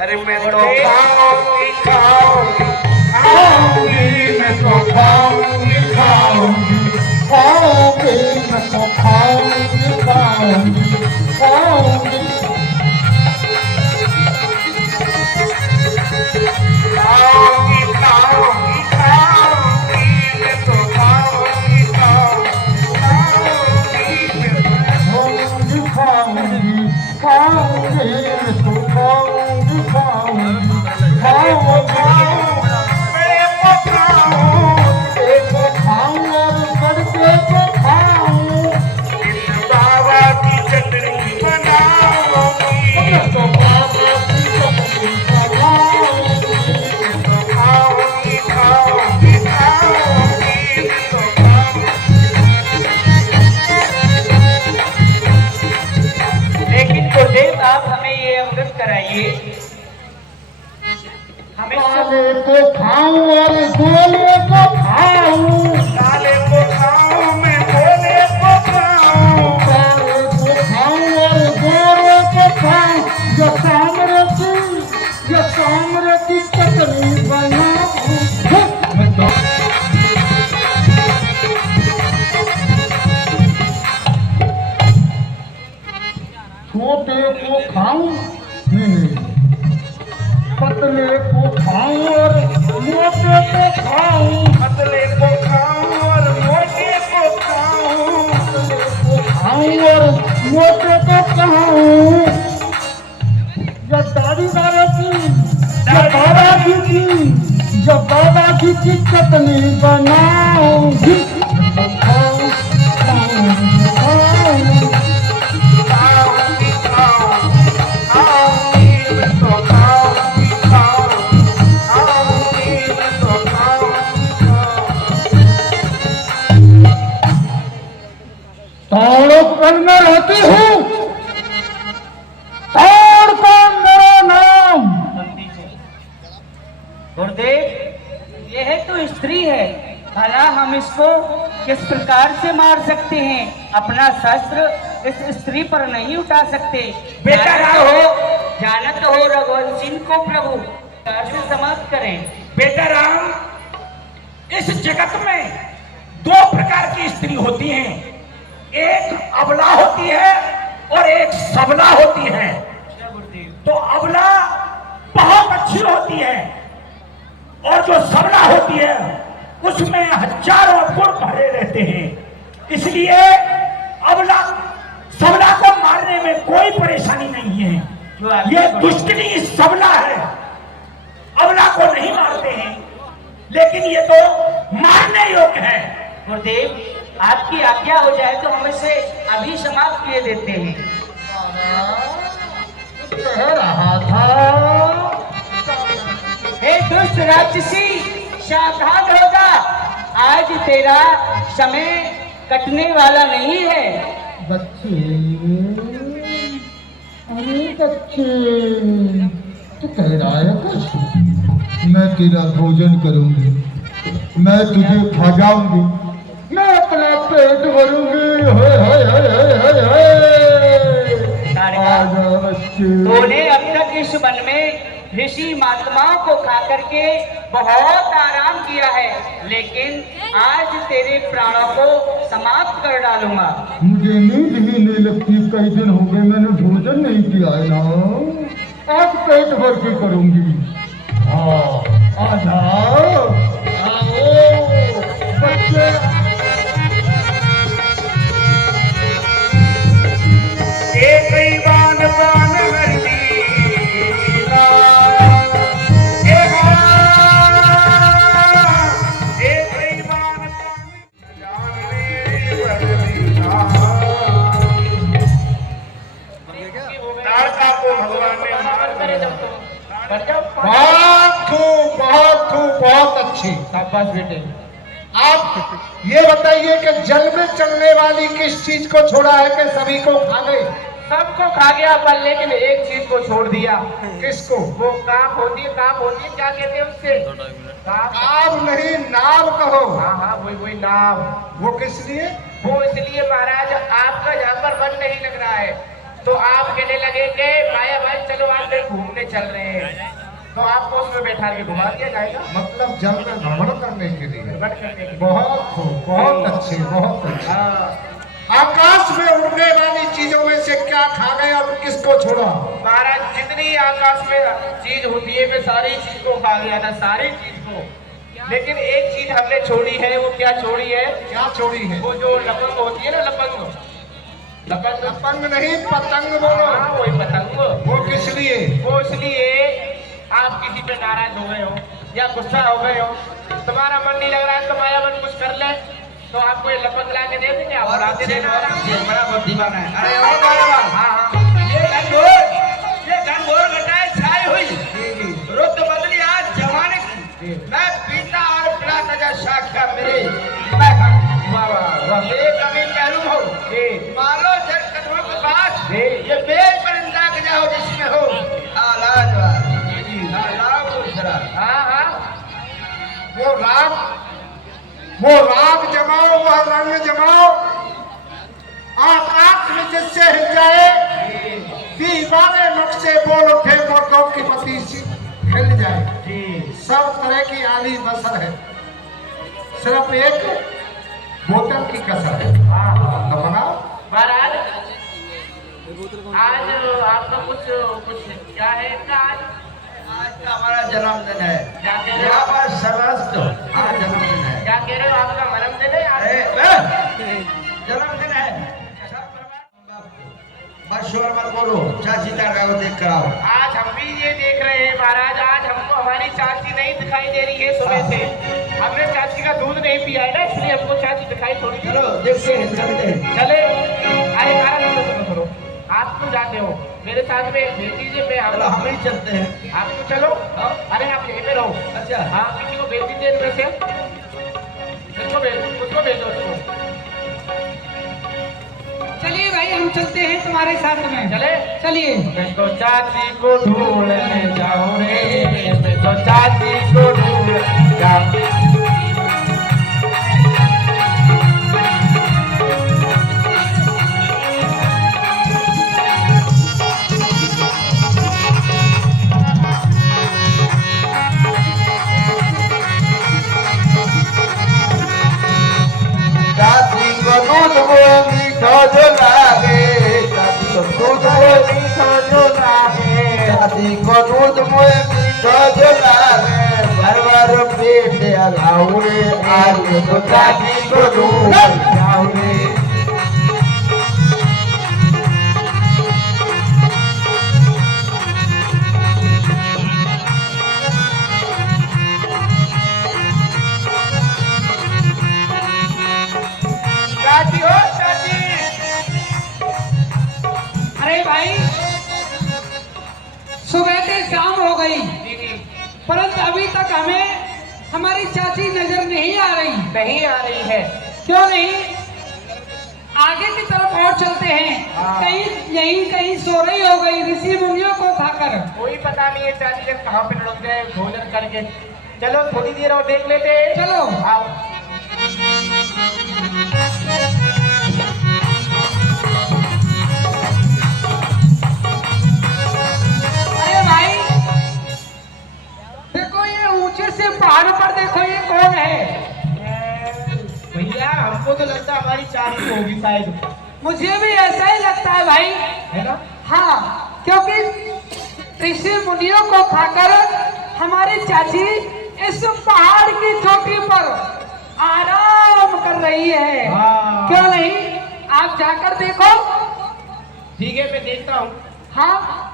अरे मैं तो खाऊंगी खाऊंगी खाऊंगी, मैं तो खाऊंगी खाऊंगी खाऊंगी, मैं तो खाऊंगी खाऊंगी खाऊंगी खाऊंगी खाऊंगी खाऊंगी, मैं तो खाऊंगी खाऊंगी खाऊंगी खाऊंगी खाऊंगी, मैं तो खाऊंगी खाऊंगी खाऊंगी, बड़े को खाऊं एक को खाऊं और बड़े को खाऊं, इस बाबा की चटनी बनाऊंगी, मैं तो बाबा की चटनी बनाऊंगी, मैं तो खाऊंगी खाऊंगी खाऊंगी, मैं तो लेकिन गुरुदेव आप हमें ये अमृत कराइए, हमें काले को खाऊं और गोले को खाऊं, काले को खाऊं मैं गोले को खाऊं, काले को खाऊं और गोले को खाऊं, जो सामरे की चटनी बनाऊं, मैं तो छोटे को खाऊं नहीं, पतले को खाऊं और मोटे को खाऊं, पतले को खाऊं और मोटे को खाऊं, पतले को खाऊं और मोटे को खाऊं, या दादी की या बाबा जी की चटनी बनाऊंगी, खाऊं खाऊं खाऊं खाऊंगी खाऊंगी खाऊंगी, मैं तो खाऊंगी खाऊंगी खाऊंगी, मैं तो खाऊंगी ताड़ों पर मैं रहती हूँ, ताड़ का मेरा नाम। गुरुदेव यह तो स्त्री है, भला हम इसको किस प्रकार से मार सकते हैं? अपना शस्त्र इस स्त्री पर नहीं उठा सकते। बेटा जानत हो रघुवंशी को प्रभु कैसे समाप्त करें? बेटा राम, इस जगत में दो प्रकार की स्त्री होती हैं, एक अबला होती है और एक सबला होती है। तो अबला बहुत अच्छी होती है और जो सबला होती है उसमें हजारों गुण भरे रहते हैं, इसलिए अबला सबला को मारने में कोई परेशानी नहीं है। ये दुष्टनी सबला है, अबला को नहीं मारते हैं, लेकिन ये तो मारने योग्य है। गुरुदेव आपकी आज्ञा हो जाए तो हम इसे अभी समाप्त किए देते हैं। कह रहा था हे दुष्ट राक्षसी, सावधान हो जा, आज तेरा समय कटने वाला नहीं है। बच्चे, अरे बच्चे, तू कह रहा है कुछ? मैं तेरा भोजन करूंगी, मैं तुझे खा जाऊंगी, मैं अपना पेट भरूंगी। हाय हाय हाय हाय हाय हाय। आजा बच्चे। तूने अब तक इस वन में ऋषि महात्माओं को खा करके बहुत आराम किया है, लेकिन आज तेरे प्राणों को समाप्त कर डालूंगा। मुझे नींद ही नहीं लगती, कई दिन हो गए मैंने भोजन नहीं किया है ना, आज पेट भर के करूंगी। हाँ आ जाओ, आओ बच्चे। एक ही बान बान मरती बहुत अच्छी, शाबाश बेटे। आप ये बताइए कि जल में चलने वाली किस चीज को छोड़ा है कि सभी को खा गई? सबको खा गया पर लेकिन एक चीज को छोड़ दिया। किसको? वो काम होती है क्या कहते हैं उससे? काव नहीं, नाव कहो। हाँ हाँ वही नाव। वो किस लिए? वो इसलिए महाराज आपका यहाँ पर मन नहीं लग रहा है, तो आप कहने लगे कि माया भाई चलो आप फिर घूमने चल रहे हैं, तो आपको उसमें बैठा के घुमा दिया जाएगा। मतलब जल में भ्रमण करने के लिए। भ्रमण करने के लिए। बहुत खूब, बहुत अच्छे, बहुत अच्छे। हाँ आकाश में उड़ने वाली चीजों में से क्या खा गए और किसको छोड़ा? महाराज, जितनी आकाश में चीज होती है मैं सारी चीज को खा गया था, सारी चीज को, लेकिन एक चीज हमने छोड़ी है। वो क्या छोड़ी है? क्या छोड़ी है? वो जो लपंग होती है ना, लपंग। लपंग पतंग नहीं, पतंग बोलो। हाँ वही पतंग। वो किस लिए? वो इसलिए आप किसी पे नाराज हो गए हो या गुस्सा हो गए हो, तुम्हारा मन नहीं लग रहा है तो माया मन कुछ कर ले, तो आपको ये लपंग ला के दे देंगे, आप उड़ा के देना। बड़ा बुद्धिमान है। अरे और बाबा, हाँ ये गंगोर घटाए छाई हुई रुद्र बदली आज जमाने की। मैं पीता और पिलाता जा साख्या मेरे ये कभी पहलू हो मालो जर कदमों के पास ये बेच परिंदा के जाओ जिसमें हो हाँ हाँ वो राग जमाओ, वह रंग जमाओ, आकाश में जिससे हिल जाए, दीवाने नक्शे बोल उठे मुर्गों की पति सी हिल जाए। सब तरह की आली बसर है, सिर्फ एक बोतल की कसर है। तो बनाओ महाराज, आज आपका कुछ क्या है इनका? आज का हमारा जन्मदिन है। क्या कह रहे यहाँ हो? पर समस्त आज जन्मदिन है। क्या कह रहे हो? आपका जन्मदिन है आज? जन्मदिन है। सब बस शोर मत बोलो, चाची तारा को देख कर आओ। आज हम भी ये देख रहे हैं महाराज, आज हमको हमारी चाची नहीं दिखाई दे रही है सुबह से। हमने चाची का दूध नहीं पिया है ना, इसलिए हमको चाची दिखाई थोड़ी दे। चलो देखते हैं, चलते हैं। चले आए महाराज, सुनो, आप क्यों जाते हो? मेरे साथ में भेज दीजिए, मैं चलो हम ही चलते हैं। आप तो चलो। अरे आप यहीं पे रहो। अच्छा हाँ, किसी को भेज दीजिए इनमें से। उसको भेजो उसको। चलिए भाई, हम चलते हैं तुम्हारे साथ में। चले चलिए। मैं तो चाची को ढूंढने जाऊं रे, मैं तो चाची को ढूंढने जाऊं। चाची को दूध वो मीठो जो लागे, चाची को दूध वो मीठो जो लागे, चाची को दूध वो मीठो जो लागे, भर पेट अलाऊ रे, आज तो चाची को दूध जाऊ रे। चाची हो चाची। अरे भाई, सुबह से शाम हो गई, परंतु अभी तक हमें हमारी चाची नजर नहीं आ रही। नहीं आ रही है। क्यों नहीं? आगे की तरफ और चलते हैं। कहीं यहीं कहीं सो रही हो गई ऋषि मुनियों को खाकर। कोई पता नहीं है चाची जब कहाँ पे लुक जाए भोजन करके। चलो थोड़ी देर और देख लेते हैं। चलो। आओ। अरे भाई देखो, ये ऊंचे से पहाड़ पर देखो, ये कौन है? भैया हमको तो लगता है हमारी चाची होगी शायद। मुझे भी ऐसा ही लगता है भाई। है ना? हाँ, क्योंकि ऋषि मुनियों को खाकर हमारी चाची इस पहाड़ की चोटी पर आराम कर रही है। हाँ। क्यों नहीं? आप जाकर देखो। ठीक है, मैं देखता हूँ। हाँ,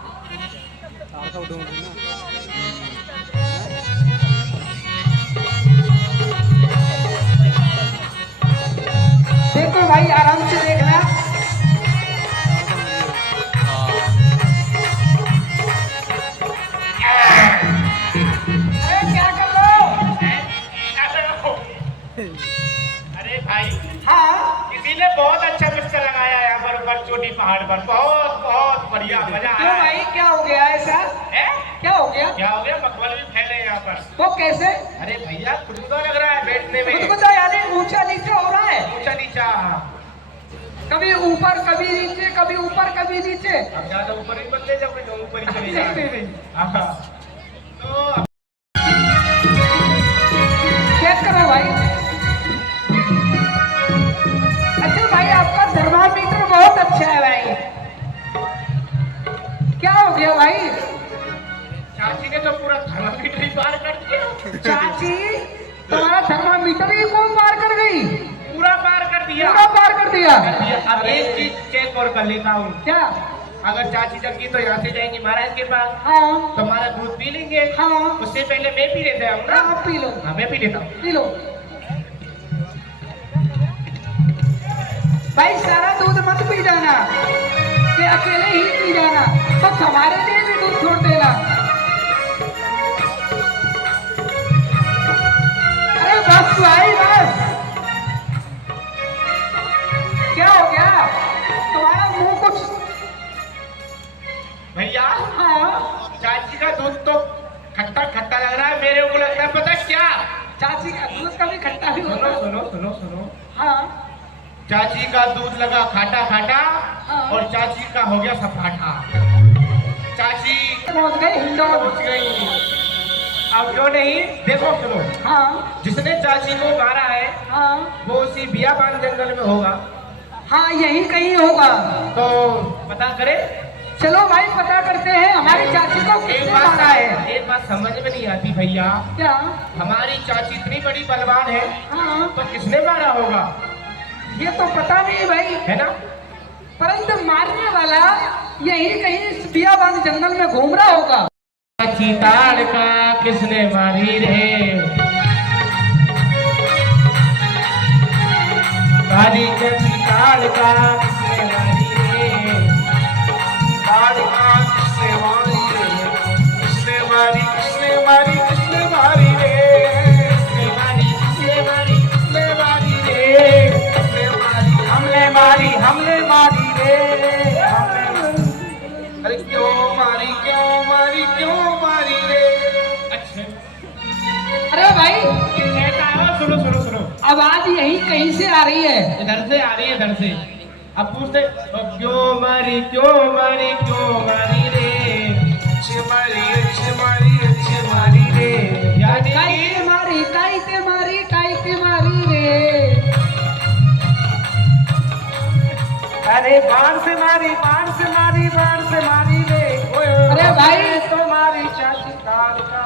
देखो भाई, आराम से देखना। अरे क्या कर रहे हो? अरे भाई, हाँ, किसी ने बहुत अच्छा पिक्चर लगाया है यहाँ पर ऊपर चोटी पहाड़ पर। बहुत बहुत बढ़िया, मजा क्यों आया भाई, क्या हो गया ऐसा? है। क्या हो गया? क्या हो गया? मखमल भी फैले यहाँ पर। वो कैसे? अरे भैया खुद को लग रहा है बैठने में। खुद को तो यानी ऊंचा नीचा हो रहा है। ऊंचा नीचा। कभी ऊपर कभी नीचे, कभी ऊपर कभी नीचे। अब ज्यादा ऊपर ही बदले जब मैं ऊपर ही चले जा नहीं, नहीं। हाँ। तो चेक करो भाई। अच्छा भाई, आपका थर्मामीटर बहुत अच्छा है भाई। क्या हो गया भाई? चाची ने तो पूरा थर्मामीटर ही पार कर दिया। चाची, तुम्हारा थर्मामीटर ही कौन पार कर गई? पूरा पार कर दिया। पूरा पार कर दिया। अब एक चीज चेक और कर लेता हूँ। क्या? अगर चाची जगी तो यहाँ से जाएंगी महाराज के पास, हाँ तो हमारा दूध पी लेंगे। हाँ उससे पहले मैं पी लेता हूँ ना। आप पी लो, हाँ मैं पी लेता हूँ। पी लो भाई। सारा दूध मत पी जाना, कि अकेले ही पी जाना, तो हमारे लिए भी दूध छोड़ देना। अरे बस भाई बस। क्या हो गया? तुम्हारा मुंह कुछ। भैया हाँ, चाची का दूध तो खट्टा खट्टा लग रहा है, मेरे को लगता है पता क्या। चाची का दूध कभी खट्टा भी सुनो होता है। सुनो सुनो सुनो, हाँ चाची का दूध लगा खाटा खाटा हाँ। और चाची का हो गया सपाटा। चाची पहुंच गए हिंडौन। पहुंच गई। अब क्यों नहीं, देखो सुनो, हाँ जिसने चाची को मारा है हाँ वो उसी बियाबान जंगल में होगा, हाँ, यही कहीं होगा। तो पता करे। चलो भाई, पता करते हैं हमारी चाची को एक किसने बात मारा है। एक बात समझ में नहीं आती भैया, क्या? हमारी चाची इतनी बड़ी बलवान है हाँ, तो किसने मारा होगा, ये तो पता नहीं भाई, है ना। परंतु मारने वाला यही कहीं इस बियाबान जंगल में घूम रहा होगा। चीताड़ का किसने मारी रे, मारी के चीताड़ का किसने मारी रे, ताड़ का किसने मारी रे, किसने मारी किसने मारी किसने मारी रे, किसने मारी किसने मारी किसने मारी रे, किसने मारी हमने मारी रे, हमने मारी। अरे क्यों मारी रे। अच्छा अरे भाई, कहता है, सुनो सुनो सुनो, आवाज यही कहीं से आ रही है। इधर से आ रही है, इधर से। अब पूछते क्यों मारी क्यों मारी रे, अच्छी मारी रे, यानी काई कि के मारी, काई के मारी, काई के मारी रे। अरे बाण से मारी रे। अरे भाई, तुम्हारी चाची ताड़ का।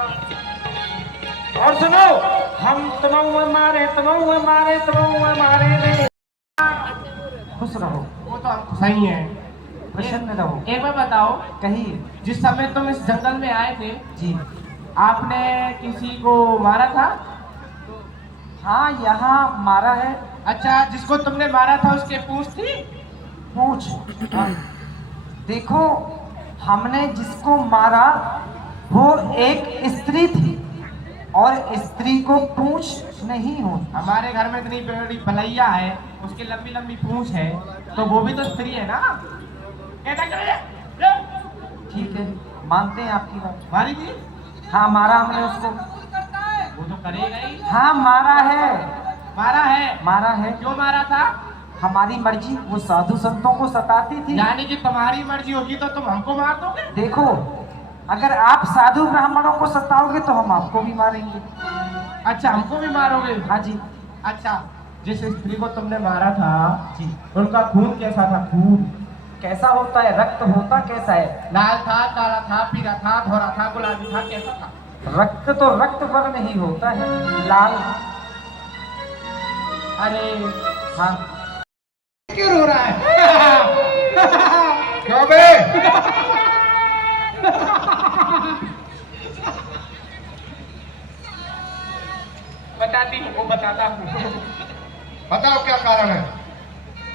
और सुनो, हम तुम्हें मारे रे। खुश रहो, वो तो हम सही है, प्रसन्न रहो। एक बार बताओ, कहिए। जिस समय तुम इस जंगल में आए थे जी आपने किसी को मारा था? हाँ, यहाँ मारा है। अच्छा, जिसको तुमने मारा था उसके पूंछ थी? पूछ। देखो, हमने जिसको मारा वो एक स्त्री थी, और स्त्री को पूंछ नहीं होती। हमारे घर में इतनी बड़ी भलैया है, उसकी लंबी लंबी पूंछ है, तो वो भी तो स्त्री है ना। कहता क्या है? ठीक है, मानते हैं आपकी बात। मारी थी? हाँ, मारा हमने उसको। वो तो करेगा ही। हाँ, मारा है। मारा है? क्यों मारा था? हमारी मर्जी, वो साधु संतों को सताती थी। यानी कि तुम्हारी मर्जी होगी तो तुम हमको मार दोगे? देखो, अगर आप साधु ब्राह्मणों को सताओगे तो हम आपको भी मारेंगे। अच्छा, हमको भी मारोगे? हाँ जी। अच्छा, जिस स्त्री को तुमने मारा था जी, उनका खून कैसा था? खून कैसा होता है? रक्त होता कैसा है? लाल था, काला था, पीला था, धोरा था, गुलाबी था, कैसा था? रक्त तो रक्त वर्ण ही होता है, लाल। अरे हाँ, क्यों रो रहा है? क्यों बे? बताती हूँ, वो बताता हूँ। बताओ क्या कारण है।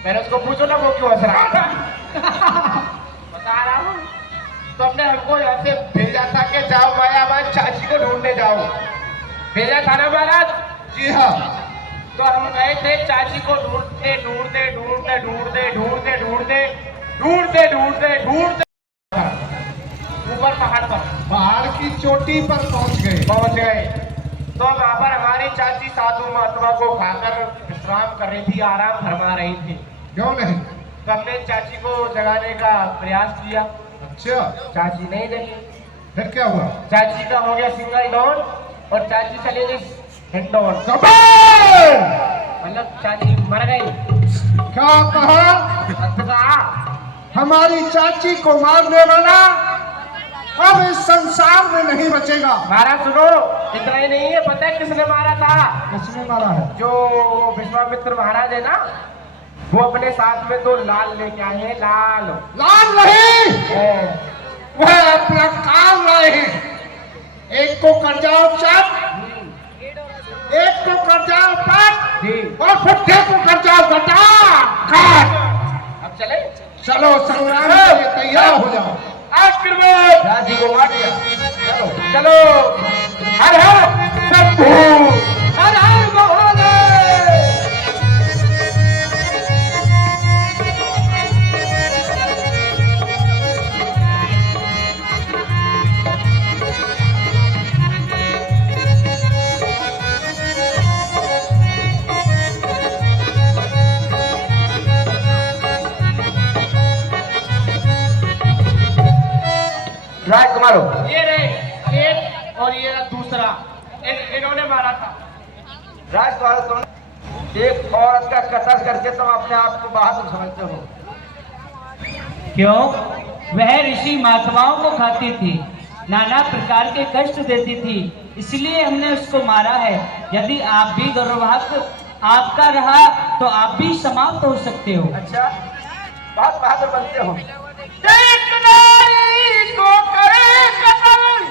मैंने उसको पूछो ना वो क्यों हंस रहा है। बता रहा हूँ, तुमने हमको यहाँ से भेजा था कि जाओ मायाबान चाची को ढूंढने जाओ, भेजा था ना महाराज? जी हाँ। तो हम गए थे चाची को ढूंढते ढूंढते ढूंढते ढूंढते ढूंढते ढूंढते ढूंढते ढूंढते ढूंढते ऊपर पहाड़ की चोटी पर पहुंच गए। तो वहां पर हमारी चाची साधु महात्मा को खाकर विश्राम कर रही थी, आराम फरमा रही थी। क्यों नहीं? तो हमने चाची को जगाने का प्रयास किया, अच्छा, चाची नहीं जगी। फिर क्या हुआ? चाची का हो गया सिंगल डाउन और चाची चली गई हेड डाउन, जबर! मतलब चाची मर गई। क्या कहा? कहा हमारी चाची को मारने वाला अब इस संसार में नहीं बचेगा। महाराज सुनो, इतना ही नहीं है, पता है किसने मारा था? किसने मारा है? जो विश्वामित्र महाराज है ना, वो अपने साथ में 2 लाल लेके आए हैं। लाल लाल नहीं, वह अपना काल लाए हैं। एक को कर जाओ चट, एक को कर जाओ पट, जी, और फुट्टे को कर जाओ गटा काट। अब चले। चलो संग्राम के लिए तैयार हो जाओ। आशीर्वाद राजी को मार दिया। चलो चलो, हर हर शंभू, हर हर महादेव। राजकुमारो, ये रहे एक और ये रहा दूसरा, इन्होंने मारा था। राजकुमारो, तुम एक औरत का कत्ल करके तुम अपने आप को बहादुर समझते हो। क्यों? वह ऋषि महात्माओं को खाती थी, नाना प्रकार के कष्ट देती थी, इसलिए हमने उसको मारा है। यदि आप भी गर्भभाग आपका रहा तो आप भी समाप्त हो सकते हो। अच्छा, बहुत बहादुर बनते हो। एक नारी को करे कत्ल,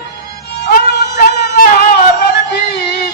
और चलना रणभीर